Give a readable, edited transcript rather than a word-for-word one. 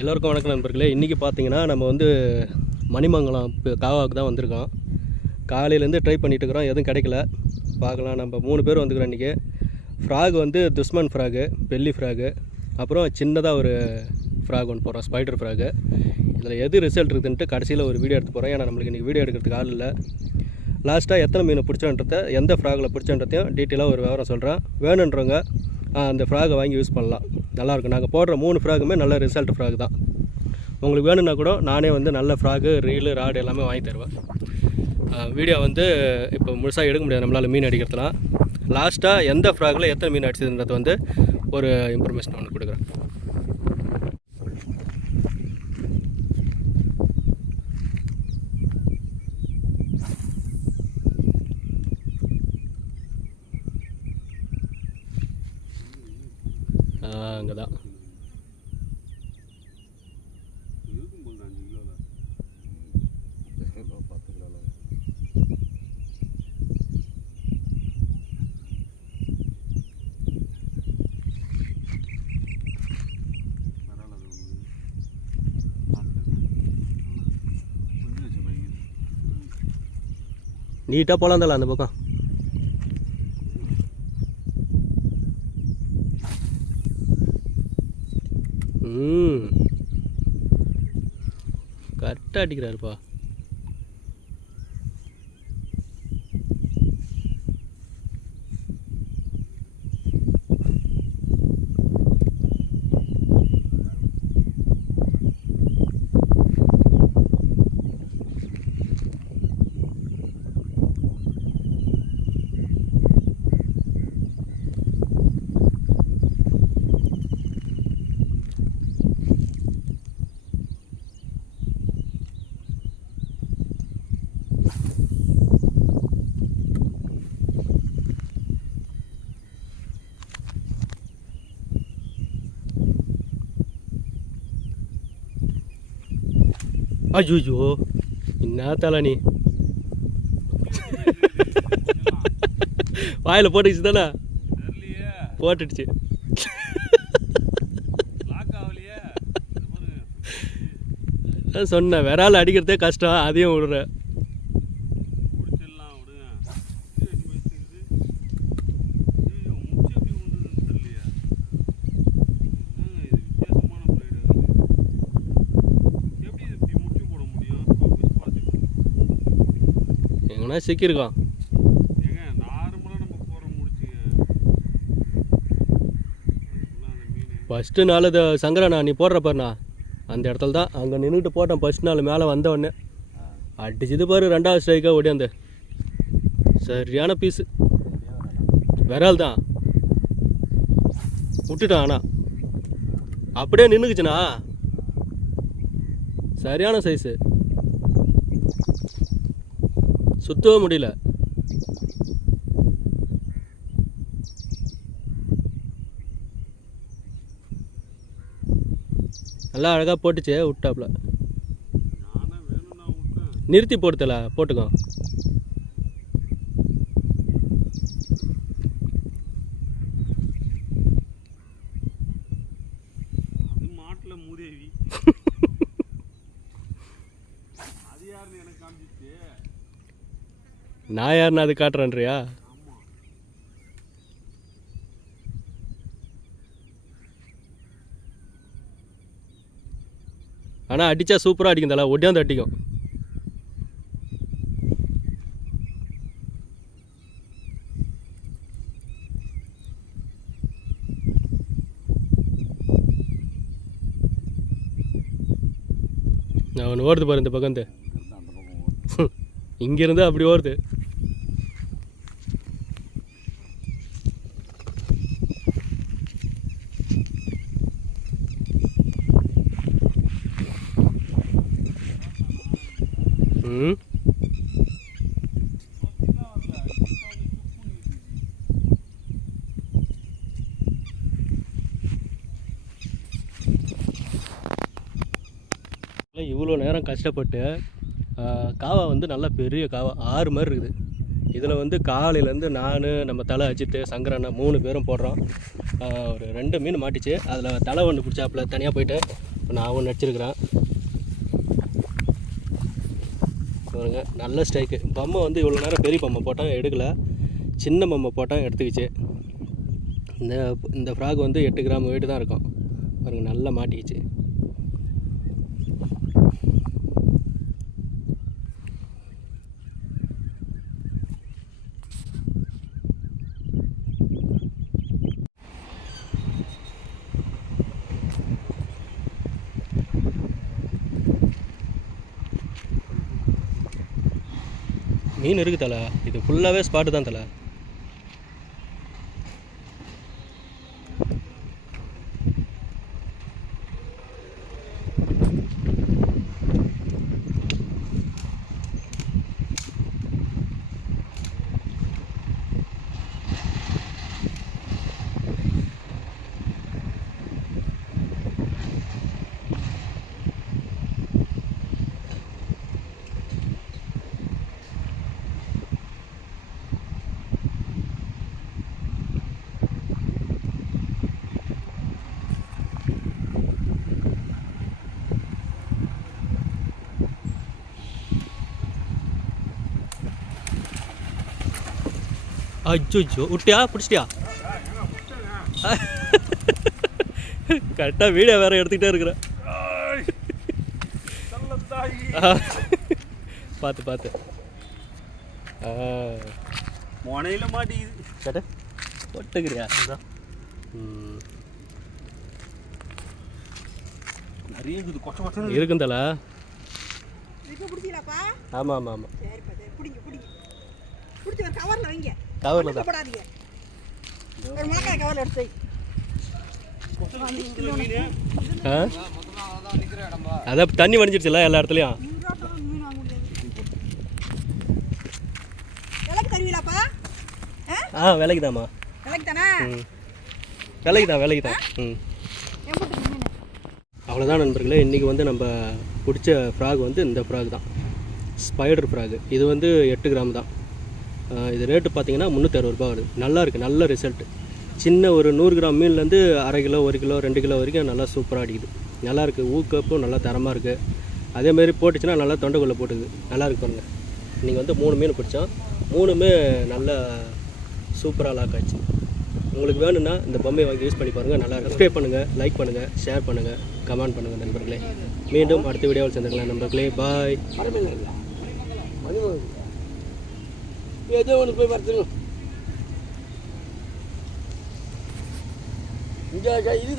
எல்லோருக்கும் வணக்கம் நண்பர்களே. இன்றைக்கி பார்த்தீங்கன்னா நம்ம வந்து மணிமங்கலம் காவாவுக்கு தான் வந்திருக்கோம். காலையிலேருந்து ட்ரை பண்ணிகிட்டு இருக்கிறோம், எதுவும் கிடைக்கல. பார்க்கலாம். நம்ம 3 பேர் வந்துக்கிறோம் இன்றைக்கி. ஃப்ராக் வந்து துஸ்மன் ஃப்ராகு, பெல்லி ஃப்ராகு, அப்புறம் சின்னதாக ஒரு ஃப்ராக் ஒன்று போடுறோம், ஸ்பைடர் ஃப்ராகு. இதில் எது ரிசல்ட் இருக்குதுன்ட்டு கடைசியில் ஒரு வீடியோ எடுத்து போகிறோம். ஏன்னா நம்மளுக்கு இன்றைக்கி வீடியோ எடுக்கிறதுக்கு ஆள் இல்லை. லாஸ்ட்டாக எத்தனை மீன் பிடிச்சோன்றத, எந்த ஃப்ராகில் பிடிச்சோன்றதையும் டீட்டெயிலாக ஒரு விவரம் சொல்கிறேன். வேணுன்றவங்க அந்த ஃப்ராகை வாங்கி யூஸ் பண்ணலாம், நல்லாயிருக்கும். நாங்கள் போடுற 3 ஃப்ராகுமே நல்ல ரிசல்ட் ஃப்ராக் தான். உங்களுக்கு வேணும்னா கூட நானே வந்து நல்ல ஃப்ராகு, ரீலு, ராடு எல்லாமே வாங்கி தருவேன். வீடியோ வந்து இப்போ முழுசாக எடுக்க முடியாது நம்மளால் மீன் அடிக்கிறதுலாம். லாஸ்ட்டாக எந்த ஃப்ராகில் எத்தனை மீன் அடிச்சதுன்றது வந்து ஒரு இன்ஃபர்மேஷன் ஒன்று கொடுக்குறேன். அங்கே தான் நீட்டாக போகலாம் தல அந்த பக்கம். கரெக்டாக அடிக்கிறாருப்பா. ஐயோ, என்ன தலை நீ வாயில் போட்டுச்சு தானே? போட்டுடுச்சு. சொன்னேன் விரால் அடிக்கிறதே கஷ்டம், அதையும் விடுற. எங்கன்னா சிக்கியிருக்கான். ஃபஸ்ட்டு நாள் இது சங்கரண்ணா நீ போடுற பாருண்ணா, அந்த இடத்துல தான் அங்கே நின்றுட்டு போட்டேன். ஃபஸ்ட் நாள் மேலே வந்த உடனே அடிச்சது பாரு, 2வது ஸ்ட்ரைக்காக ஓடியாந்து சரியான பீஸு. விரால் தான் விட்டுட்டான். ஆனால் அப்படியே நின்றுக்குச்சுண்ணா, சரியான சைஸு, சுத்தவே முடியல. நல்லா அழகாக போட்டுச்சு, விட்டாப்புல. நிறுத்தி போடுத்தல, போட்டுக்கோ. நான் யாருன்னு அது காட்டுறேன்றியா? ஆனால் அடித்தா சூப்பராக அடிக்கும் தலை, ஒட்டியாந்து அடிக்கும். நான் ஒன்று ஓடுது பாரு இந்த பக்கம், இங்கேருந்து அப்படி ஓடுது. இவ்வளோ நேரம் கஷ்டப்பட்டு காவா வந்து நல்லா பெரிய காவா 6 மாதிரி இருக்குது. இதில் வந்து காலையிலேருந்து நான் நம்ம தலை அஜித்து சங்கரண்ணா 3 பேரும் போடுறோம். ஒரு 2 மீன் மாட்டிச்சு. அதில் தலை ஒன்று பிடிச்சாப்புல தனியாக போயிட்டு நான் ஒன்று அடிச்சிருக்கிறேன் பாருங்க. நல்ல ஸ்ட்ரைக்கு. பொம்மை வந்து இவ்வளோ நேரம் பெரிய பொம்மை போட்டால் எடுக்கலை, சின்ன பொம்மை போட்டால் எடுத்துக்கிச்சு. இந்த ஃப்ராக் வந்து 8 கிராம் வெயிட்டு தான் இருக்கும் பாருங்கள். நல்லா மாட்டிக்கிச்சு. மீன் இருக்குது தலை. இது ஃபுல்லாகவே ஸ்பாட்டு தான் தலை. அச்சோ விட்டியா பிடிச்சிட்டியா? கரெக்டாக வீடியோ வேறு எடுத்துக்கிட்டே இருக்கிறேன். பார்த்து பார்த்து மொனையில் மாட்டிக்குது. கேட்ட ஒட்டுக்கிறியா? நிறைய இருக்குது, கொச்ச கொச்ச இருக்கும் தலை. ஆமாம் ஆமாம் ஆமாம். கவரில் தான். அதான் தண்ணி வடிஞ்சிருச்சுல எல்லா இடத்துலையும். விலைக்குதாம்மா. விலைக்குதான். அவ்வளோதான் நண்பர்களே. இன்றைக்கி வந்து நம்ம பிடிச்ச ஃப்ராக் வந்து இந்த ஃப்ராக் தான், ஸ்பைடர் ஃப்ராக். இது வந்து 8 கிராம் தான். இது ரேட்டு பார்த்தீங்கன்னா 360 ரூபா வருது. நல்லா இருக்குது, நல்ல ரிசல்ட்டு. சின்ன ஒரு 100 கிராம் மீன்லேருந்து அரை கிலோ, 1 கிலோ, 2 கிலோ வரைக்கும் நல்லா சூப்பராக அடிக்குது. நல்லாயிருக்கு. ஊக்கப்பும் நல்லா தரமாக இருக்குது. அதேமாரி போட்டுச்சுன்னா நல்லா தொண்டைக்குள்ளே போட்டுக்குது. நல்லா இருக்கு பாருங்கள். இன்றைக்கி வந்து 3 மீன் பிடிச்சோம். 3மே நல்லா சூப்பராக லாக் ஆச்சு. உங்களுக்கு வேணும்னா இந்த பொம்மையை வாங்கி யூஸ் பண்ணி பாருங்கள். நல்லா சப்ஸ்கிரைப் பண்ணுங்கள், லைக் பண்ணுங்கள், ஷேர் பண்ணுங்கள், கமெண்ட் பண்ணுங்கள் நண்பர்களே. மீண்டும் அடுத்த வீடியோவில் சந்திக்கலாம் நண்பர்களே. பாய். ஏதோ ஒன்று போய் பார்த்துங்க. இந்த இது